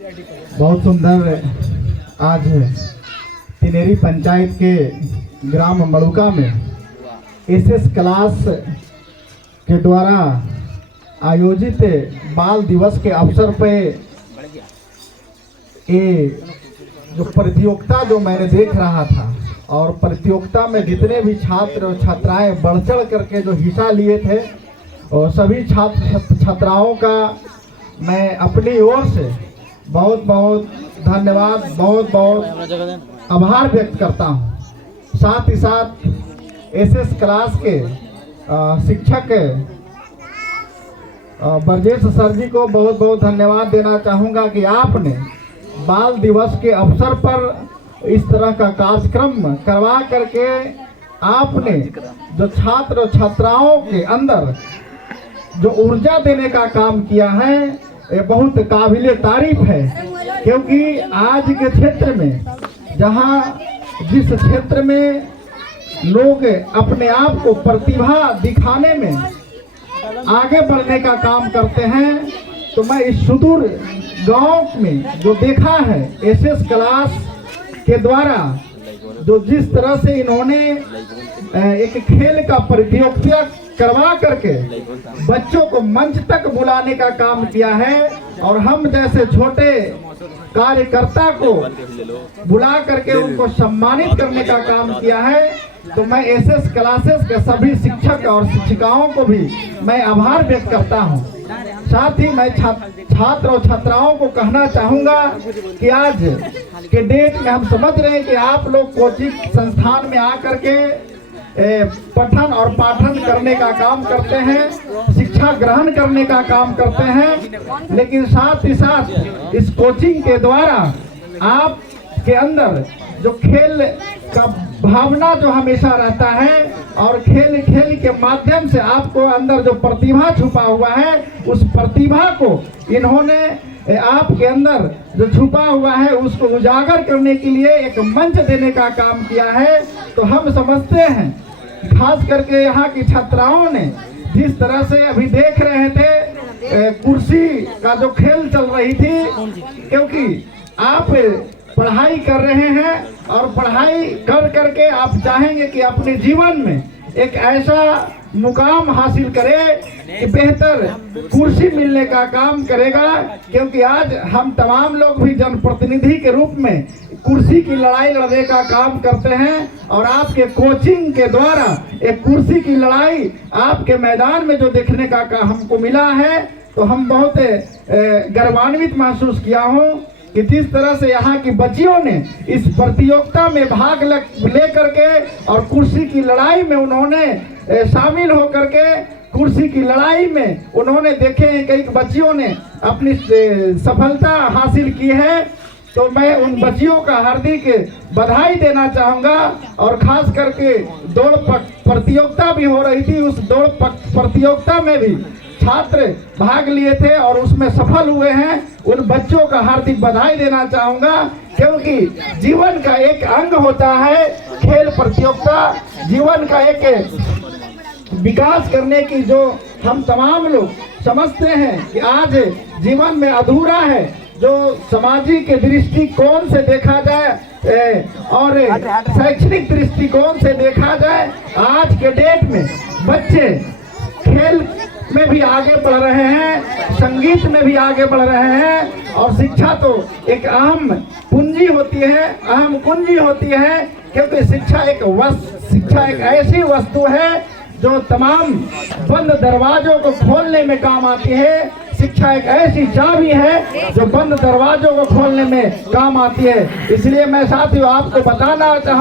बहुत सुंदर आज तिनेरी पंचायत के ग्राम मड़ुका में एसएस क्लास के द्वारा आयोजित बाल दिवस के अवसर पे ये जो प्रतियोगिता जो मैंने देख रहा था और प्रतियोगिता में जितने भी छात्र और छात्राएं बढ़ चढ़ करके जो हिस्सा लिए थे और सभी छात्र छात्राओं का मैं अपनी ओर से बहुत बहुत धन्यवाद, बहुत बहुत आभार व्यक्त करता हूं। साथ ही साथ एसएस क्लास के शिक्षक ब्रजेश सर जी को बहुत बहुत धन्यवाद देना चाहूँगा कि आपने बाल दिवस के अवसर पर इस तरह का कार्यक्रम करवा करके आपने जो छात्र छात्राओं के अंदर जो ऊर्जा देने का काम किया है, ये बहुत काबिले तारीफ है। क्योंकि आज के क्षेत्र में जिस क्षेत्र में लोग अपने आप को प्रतिभा दिखाने में आगे बढ़ने का काम करते हैं, तो मैं इस सुदूर गांव में जो देखा है एसएस क्लास के द्वारा जो जिस तरह से इन्होंने एक खेल का प्रतियोगिता करवा करके बच्चों को मंच तक बुलाने का काम किया है और हम जैसे छोटे कार्यकर्ता को बुला करके उनको सम्मानित करने का काम किया है, तो मैं एसएस क्लासेस के सभी शिक्षक और शिक्षिकाओं को भी मैं आभार व्यक्त करता हूं। साथ ही मैं छात्र और छात्राओं को कहना चाहूँगा कि आज के डेट में हम समझ रहे हैं कि आप लोग कोचिंग संस्थान में आकर के पठन और पाठन करने का काम करते हैं, शिक्षा ग्रहण करने का काम करते हैं, लेकिन साथ ही साथ इस कोचिंग के द्वारा आपके अंदर जो खेल का भावना जो हमेशा रहता है और खेल के माध्यम से आपको अंदर जो प्रतिभा छुपा हुआ है, उस प्रतिभा को इन्होंने आपके अंदर जो छुपा हुआ है उसको उजागर करने के लिए एक मंच देने का काम किया है। तो हम समझते हैं, खास करके यहाँ की छात्राओं ने जिस तरह से अभी देख रहे थे कुर्सी का जो खेल चल रही थी, क्योंकि आप पढ़ाई कर रहे हैं और पढ़ाई कर करके आप चाहेंगे कि अपने जीवन में एक ऐसा मुकाम हासिल करे कि बेहतर कुर्सी मिलने का काम करेगा। क्योंकि आज हम तमाम लोग भी जनप्रतिनिधि के रूप में कुर्सी की लड़ाई लड़ने का काम करते हैं और आपके कोचिंग के द्वारा एक कुर्सी की लड़ाई आपके मैदान में जो देखने का हमको मिला है, तो हम बहुत गर्वान्वित महसूस किया हूँ कि जिस तरह से यहाँ की बच्चियों ने इस प्रतियोगिता में भाग ले करके और कुर्सी की लड़ाई में उन्होंने शामिल होकर के कुर्सी की लड़ाई में उन्होंने देखे हैं कई बच्चियों ने अपनी सफलता हासिल की है, तो मैं उन बच्चियों का हार्दिक बधाई देना चाहूँगा। और खास करके दौड़ प्रतियोगिता भी हो रही थी, उस दौड़ प्रतियोगिता में भी छात्र भाग लिए थे और उसमें सफल हुए हैं, उन बच्चों का हार्दिक बधाई देना चाहूँगा। क्योंकि जीवन का एक अंग होता है खेल प्रतियोगिता, जीवन का एक विकास करने की जो हम तमाम लोग समझते हैं कि आज जीवन में अधूरा है, जो सामाजिक दृष्टिकोण से देखा जाए और शैक्षणिक दृष्टिकोण से देखा जाए, आज के डेट में बच्चे खेल में भी आगे बढ़ रहे हैं, संगीत में भी आगे बढ़ रहे हैं और शिक्षा तो एक अहम पूंजी होती है, अहम कुंजी होती है। क्योंकि शिक्षा एक ऐसी वस्तु है जो तमाम बंद दरवाजों को खोलने में काम आती है। शिक्षा एक ऐसी चाबी है जो बंद दरवाजों को खोलने में काम आती है। इसलिए मैं साथियों आपको बताना चाहूँ